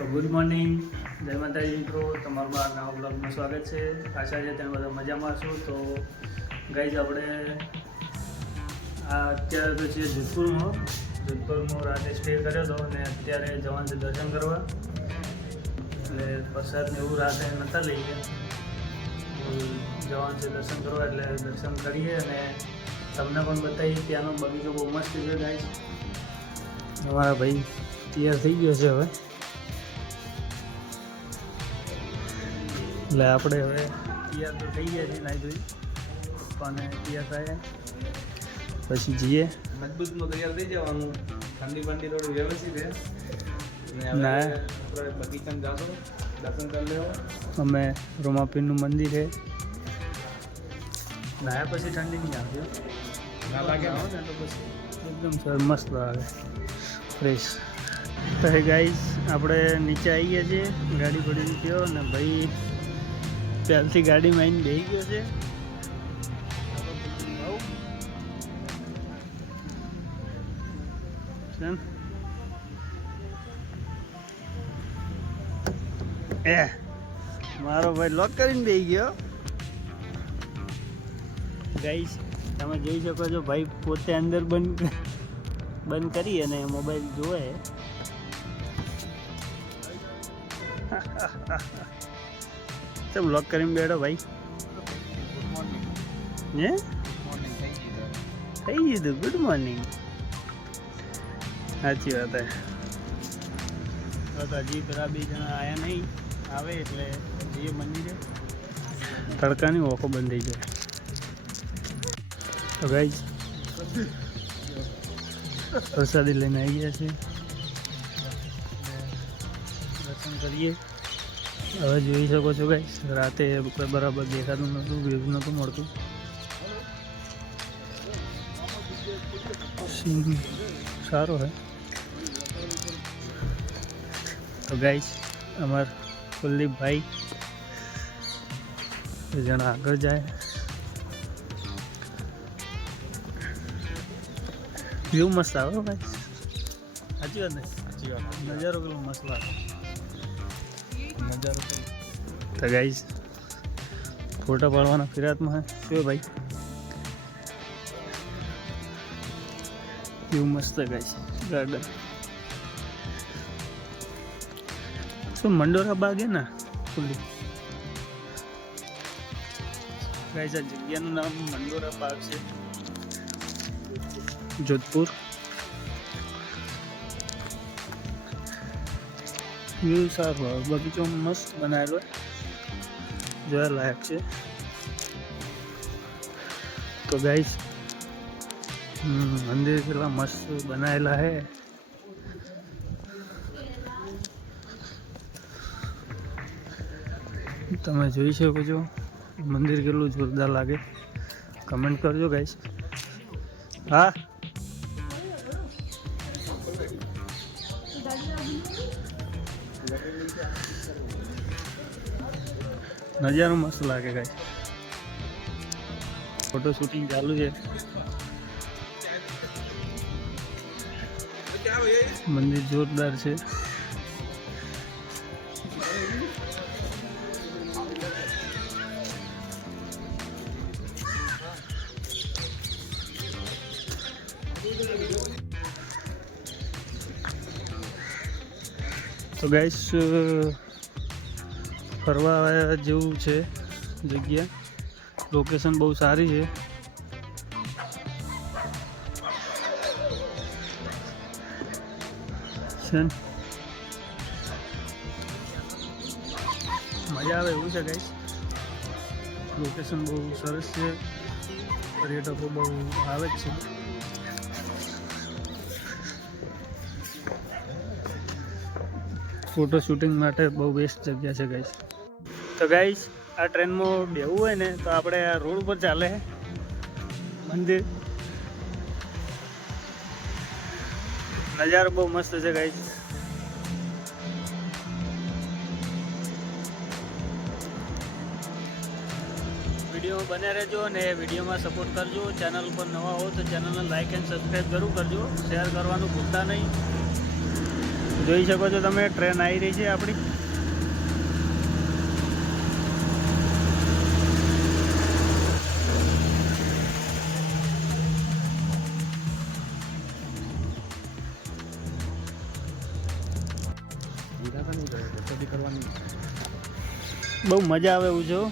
તો good morning, જય માતાજી મિત્રો, તમારું આ નવા બ્લોગમાં સ્વાગત છે. આશા છે તમે બધા મજામાં છો. તો ગાઈઝ આપણે અત્યારે તો છીએ જોધપુરમાં રાતે સ્ટે કર્યો હતો અને અત્યારે જવાનું છે દર્શન કરવા. એટલે પ્રસાદને એવું રાતે નહોતા લઈ ગયા, જવાનું છે દર્શન કરવા. એટલે દર્શન કરીએ અને તમને પણ બતાવીએ. ત્યાંનો બગીચો બહુ મસ્ત છે ગાઈઝ. અમારા ભાઈ તૈયાર થઈ ગયો છે હવે, એટલે આપણે હવે તૈયાર તો થઈ ગયા છીએ. નાઈ ધોઈ પપ્પાને તૈયાર થાય પછી જઈએ. મજબૂતમાં તૈયાર થઈ જવાનું. ઠંડી બંડી થોડી વ્યવસ્થિત છે. ના આપણે બગીચામાં જાશો, દર્શન કરી લેવો. અમે રોમાપીરનું મંદિર છે. નાયા પછી ઠંડી નહીં આવતી, ના લાગે આવો ને તો પછી એકદમ સર મસ્ત લાગે, ફ્રેશ. તો હે ગાઈઝ, આપણે નીચે આવી ગયા છીએ. ગાડી પડી ગયો અને ભાઈ પહેલથી ગાડીમાં આવીને બેસી ગયો છે. એ મારો ભાઈ લોક કરીને બેસી ગયો. ગાઈસ તમે જોઈ શકો છો, ભાઈ પોતે અંદર બંધ કરી અને મોબાઈલ જોવે. ચમ લોક કરીને બેઠો ભાઈ? Good morning. હે મોર્નિંગ થઈ ગઈ. થઈ ગયું ગુડ મોર્નિંગ. સાચી વાત હે. તો હજી પેલા 2 જણા આવ્યા નહીં, આવે એટલે જઈએ મંદિરે. તડકાની ઓખો બંધ થઈ જાય. તો ગાઈઝ પ્રસાદી લઈને આવી ગયા છે, દર્શન કરીએ. હવે જોઈ શકો છો ગાઈઝ, રાતે કોઈ બરાબર દેખાતું નહોતું, વ્યૂઝ નહોતું મળતું. સીન સારો હે. તો ગાઈઝ અમાર કુલદીપભાઈ 2 જણા આગળ જાય. વ્યૂ મસ્ત આવે ભાઈ, સાચી વાત ને? સાચી વાત. નજારો પેલો મસ્ત લાગે. નજારો તો ગાઈઝ ફોટા પાડવાના ફિરાતમાં શું ભાઈ? વ્યૂ મસ્ત ગાઈઝ. ગાર્ડન શું મંડોરા બાગ હે ના ખુલ્લી. ગાઈઝ આ જગ્યાનું નામ મંડોરા બાગ છે, જોધપુર. વ્યૂ સારું આવે, બગીચો મસ્ત બનાવેલો, જોવા લાયક છે. તો ગાઈસ મંદિર કેટલા મસ્ત બનાવેલા હે. તમે જોઈ શકો છો મંદિર કેટલું જોરદાર લાગે. કમેન્ટ કરજો ગાઈસ. હા નજારો મસ્ત લાગે ગાઈસ. ફોટો શૂટિંગ ચાલુ છે. મંદિર જોરદાર છે. તો ગાઈસ ફરવા જેવું છે જગ્યા. લોકેશન બહુ સારી છે. મજા આવે એવું છે ગાઈસ. લોકેશન બહુ સરસ છે, પર્યટકો બહુ આવે જ છે. ફોટો શૂટિંગ માટે બહુ બેસ્ટ જગ્યા છે ગાઈસ. તો ગાઈસ આ ટ્રેનમાં બેવું હોય ને તો આપણે આ રોડ ઉપર ચાલે મંદિર. નજારો બહુ મસ્ત છે ગાઈસ. વિડીયો બને રહેજો અને વિડીયોમાં સપોર્ટ કરજો. ચેનલ પર નવા હો તો ચેનલને લાઈક એન્ડ સબસ્ક્રાઈબ જરૂર કરજો. શેર કરવાનું ભૂલતા નહીં. જોઈ શકો છો તમે, ટ્રેન આવી રહી છે આપણી. બહુ મજા આવે એવું છે હો.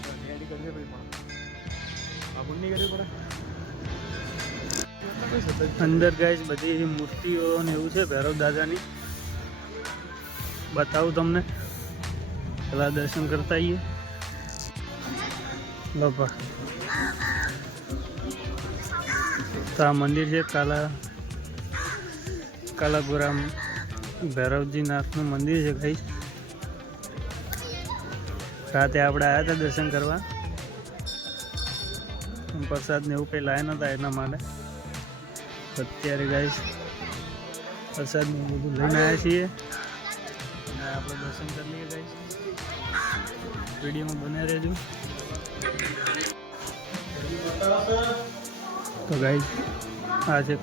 અંદર ગાઈસ બધી મૂર્તિઓ ને એવું છે ભૈરવ દાદાની. બતાવું તમને, પેલા દર્શન કરતા આવીએ. લો પા, તો આ મંદિર છે કાલાગોરા ભૈરવજી નાથનું મંદિર છે ગાઈસ. રાતે આપણે આવ્યા હતા દર્શન કરવા, પ્રસાદ ને એવું કંઈ લાયા નતા એના માટે. અત્યારે ગાઈસ પ્રસાદ ને બધું લઈને આવ્યા છીએ અને આપણે દર્શન કરી લઈએ ગાઈસ. વિડીયોમાં બને રહેજો. તો ગાઈસ આ છે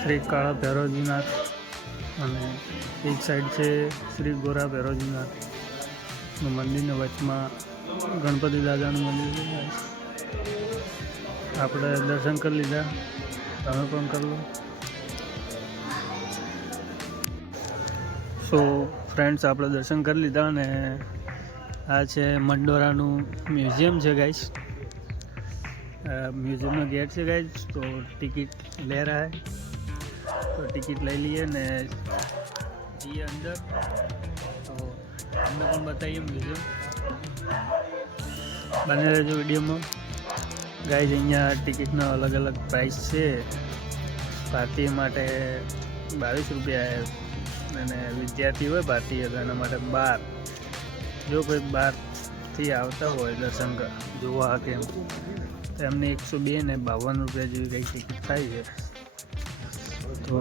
શ્રી કાળા ભૈરવજીનાથ અને એક સાઈડ છે શ્રી ગોરા ભૈરવજીનાથ મંદિરના વચમાં ગણપતિ દાદાનું મંદિર છે ગાઈસ. આપણે દર્શન કરી લીધા, તમે પણ કરી લો. સો ફ્રેન્ડ્સ, આપણે દર્શન કરી લીધા અને આ છે મંડોરાનું મ્યુઝિયમ છે ગાઈસ. મ્યુઝિયમનો ગેટ છે ગાઈસ. તો ટિકિટ લે રહા હે, તો ટિકિટ લઈ લઈએ ને જઈએ અંદર. તો તમને પણ બતાવીએ મ્યુઝિયમ. બને રહેજો વિડીયોમાં ગાઈસ. અહીંયા ટિકિટનો અલગ અલગ પ્રાઇસ છે. ભારતીય માટે 22 રૂપિયા અને વિદ્યાર્થી હોય ભારતીય તો એના માટે 12. જો કોઈ બહારથી આવતા હોય દર્શન જોવા કે એમ, તો એમને 102 ને 52 રૂપિયા જેવી કંઈ ટિકિટ થાય છે. તો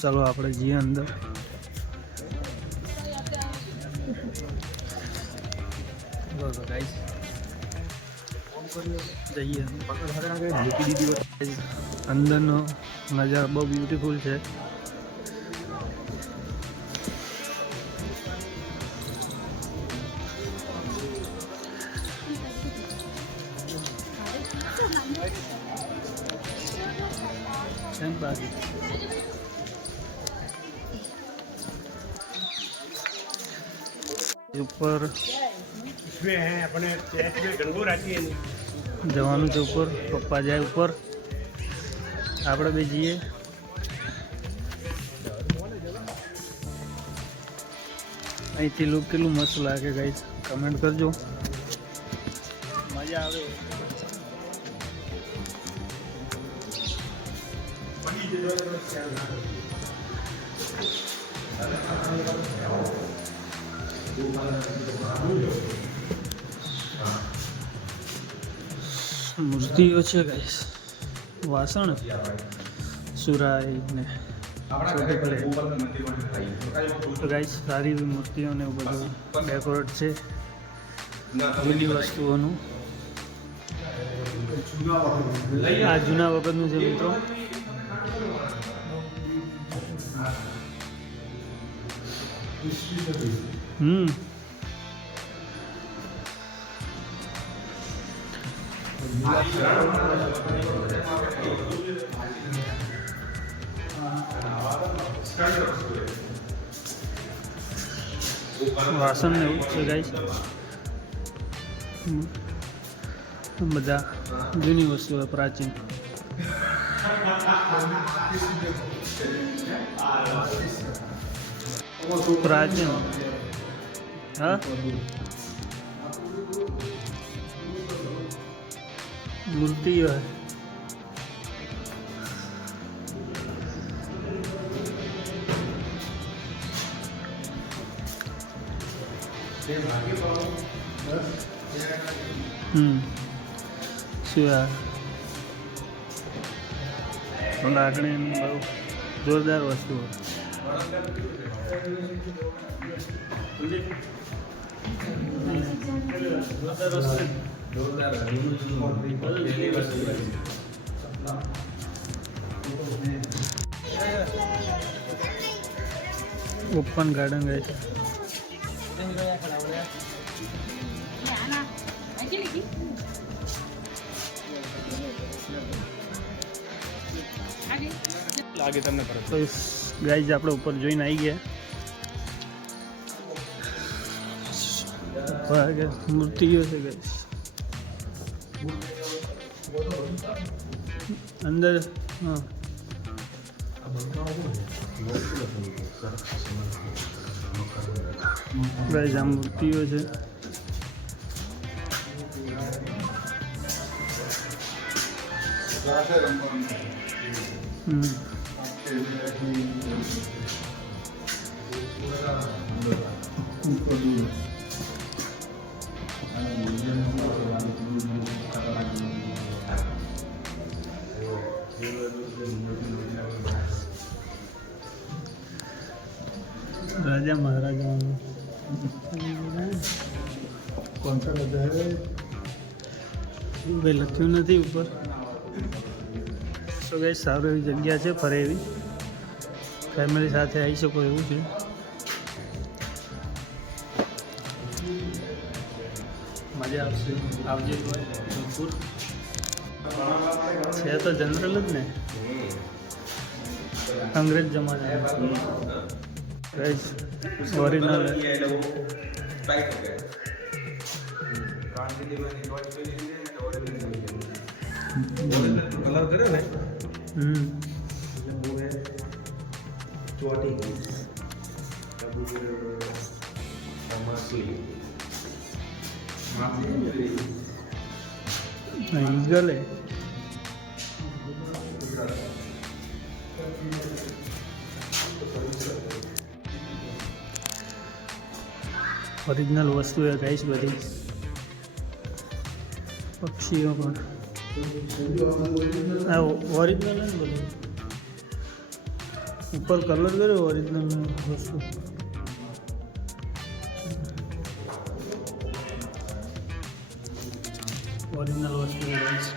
ચલો આપણે જઈએ અંદર. બરોબર ગાઈસ, જઈએ. અંદરનો નજારો બહુ બ્યુટીફુલ છે. ઉપર જવાનું છે. ઉપર પપ્પા જાય ઉપર, આપણે બી જઈએ. અહીંથી લુક કેટલું મસ્ત લાગે ગાઈસ, કમેન્ટ કરજો. મજા આવે. મૂર્તિઓ છે ગાઈસ, વાસણ સુરાઈ ને તો ગાઈસ સારી એવી મૂર્તિઓ ને એવું બધું ડેકોરેટ છે જૂની વસ્તુઓનું. આ જૂના વખતનું છે મિત્રો. વાસણ ને એવું છે ગાઈસ. બધા જૂની વસ્તુઓ પ્રાચીન. પ્રાચીન હા મૂર્તિઓ है. શું યાર, લાકડી બહુ જોરદાર વસ્તુ. Open garden guys. લાગે તમને કરે તો ગાઈઝ આપણે ઉપર જોઈને આવી ગયા. મૂર્તિઓ છે ગાઈઝ અંદર. હા ગાઈઝ આ મૂર્તિઓ છે. राजा महाराजा कौन सा राजा है भाई लख्યું નથી ઉપર. તો ગાઈસ સારું એવી જગ્યા છે, ફરે એવી, ફેમિલી સાથે આવી શકો એવું છે. મજા આવશે, આવજે જોધપુર. છે તો જનરલ જ ને, અંગ્રેજ જમાના ગાઈસ ઓરિજિનલ. કલર કર્યો ને ગલે ઓરિજિનલ વસ્તુ એ ગાઈસ બધી. પક્ષીઓ પણ આ ઓરિજિનલ ને બધું. ઉપર કલર કર્યો ઓરિજિનલ વસ્તુ. ઓરિજિનલ વસ્તુ ગાઈસ.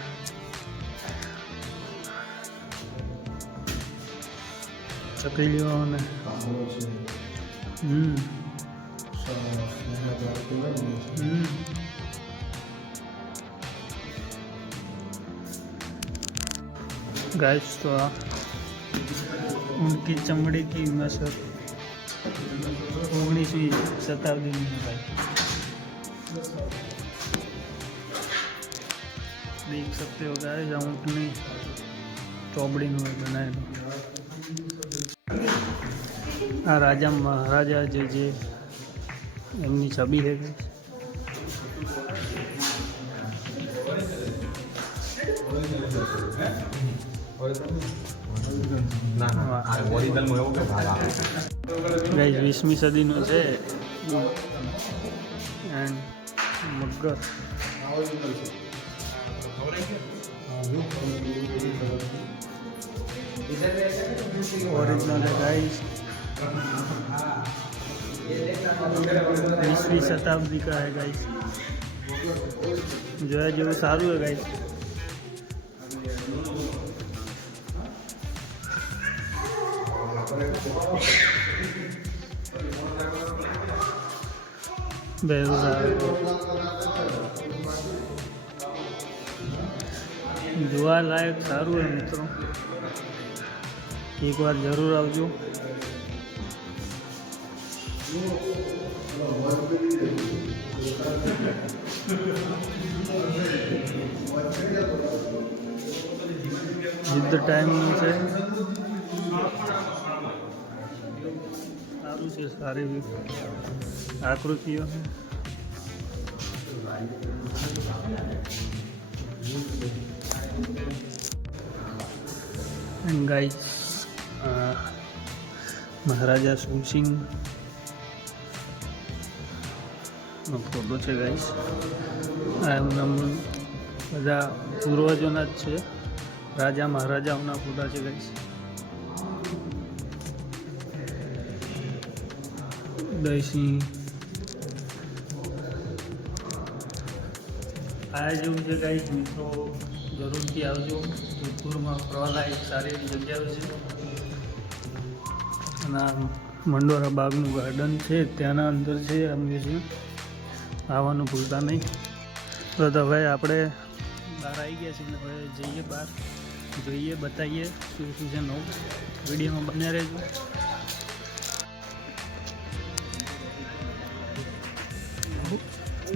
ચકલીઓ અને गाइस तो उनकी चमड़ी की नस्ल 19वीं शताब्दी में है भाई. देख सकते हो गाइस ऊँटनी चौबड़ी में बनाएगा. आ राजा महाराजा जे एमनी छवि है गाइस. गाइस 20મી સદીનો છે એન્ડ મગર ओरिजिनल है गाइस. 20वीं शताब्दी का है गाइस. जो है जो सारू है गाइस. જોવા લાયક સારું है મિત્રો. एक बार जरूर आवજો. યુદ્ધ ટાઈમનું છે. સારું છે, સારી આકૃતિઓ છે. ગાઈસ મહારાજા સુરસિંહ નો ફોટો છે ગાઈસ. આ એમના બધા પૂર્વજોના જ છે, રાજા મહારાજાઓના ફોટા છે ગાઈસ. ઉદયસિંહ આ જેવું છે ગાઈસ. મિત્રો જરૂરથી આવજો. જોધપુરમાં ફરવાલાયક સારી એવી જગ્યાઓ છે. અને મંડોરા બાગનું ગાર્ડન છે, ત્યાંના અંદર છે આ મ્યુઝિયમ. આવવાનું ભૂલતા નહીં. તો હવે આપણે બહાર આવી ગયા છીએ ને હવે જઈએ બહાર, જોઈએ, બતાવીએ શું શું છે નવું. વિડીયોમાં બન્યા રહેજો.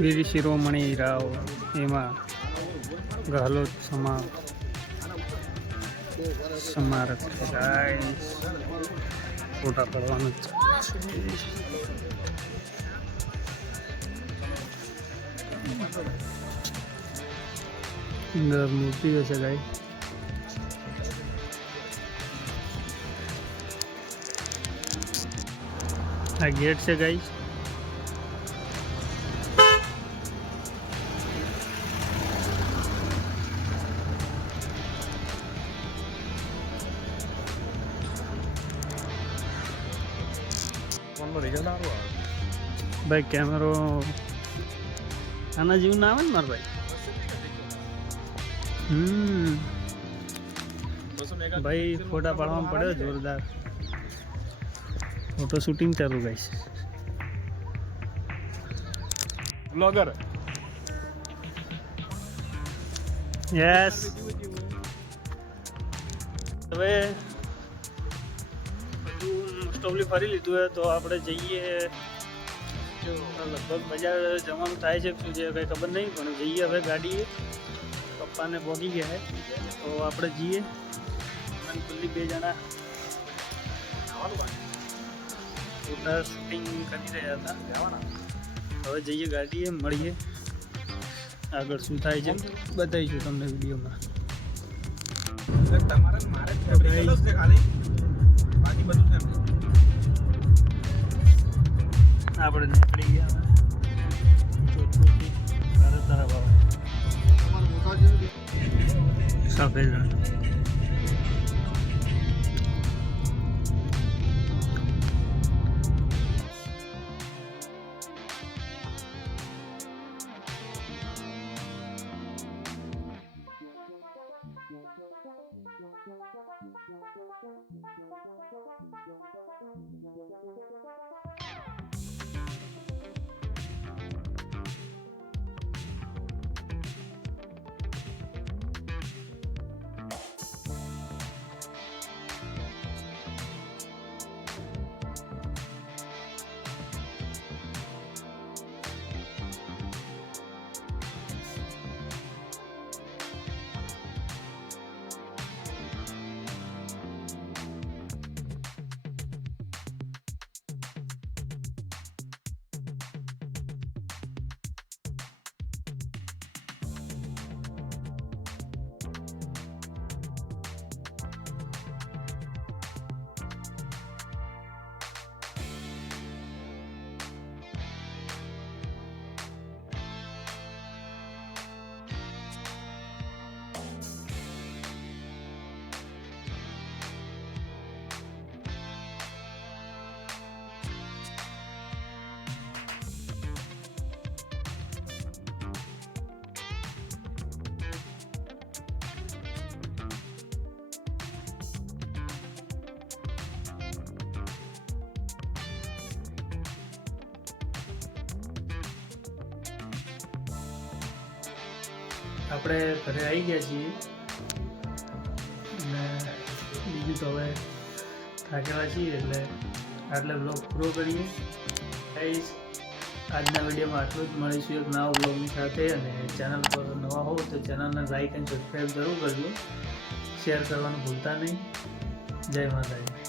વીર શિરોમણી રાવ એમાં ગાલોદ સ્મારક ફોટા પડવાનું જ અંદર મૂર્તિ હશે ગાય. આ ગેટ છે ગાય. ભાઈ કેમેરો આના જેવું ના આવે ને મારા ભાઈ. ભાઈ ફોટા પાડવામાં પડ્યો જોરદાર. ફોટો શૂટિંગ ચાલુ ગાઈસ. Blogger yes. હવે મોસ્ટ ઓફલી ફરી લીધું હોય તો આપણે જઈએ. લગભગ બજાર જવાનું થાય છે શું છે કંઈ ખબર નહીં, પણ જઈએ હવે ગાડીએ. પપ્પાને પહોંચી ગયા છે તો આપણે જઈએ. અને ખુલ્લી 2 જણા ફોટા શૂટિંગ કરી રહ્યા હતા. હવે જઈએ ગાડીએ, મળીએ. આગળ શું થાય છે બતાવીશું તમને વિડીયોમાં. આપણે નીકળી ગયા સફેદ રણ. આપણે ઘરે આવી ગયા છીએ અને બીજું તો હવે થાકેલા છીએ એટલે આટલે બ્લોગ પૂરો કરીએ. ગાઈસ, આજના વિડીયોમાં આટલું જ. મળીશું એક નવા બ્લોગની સાથે. અને ચેનલ પર નવા હોવ તો ચેનલને લાઈક અને સબસ્ક્રાઈબ જરૂર કરજો. શેર કરવાનું ભૂલતા નહીં. જય માતાજી.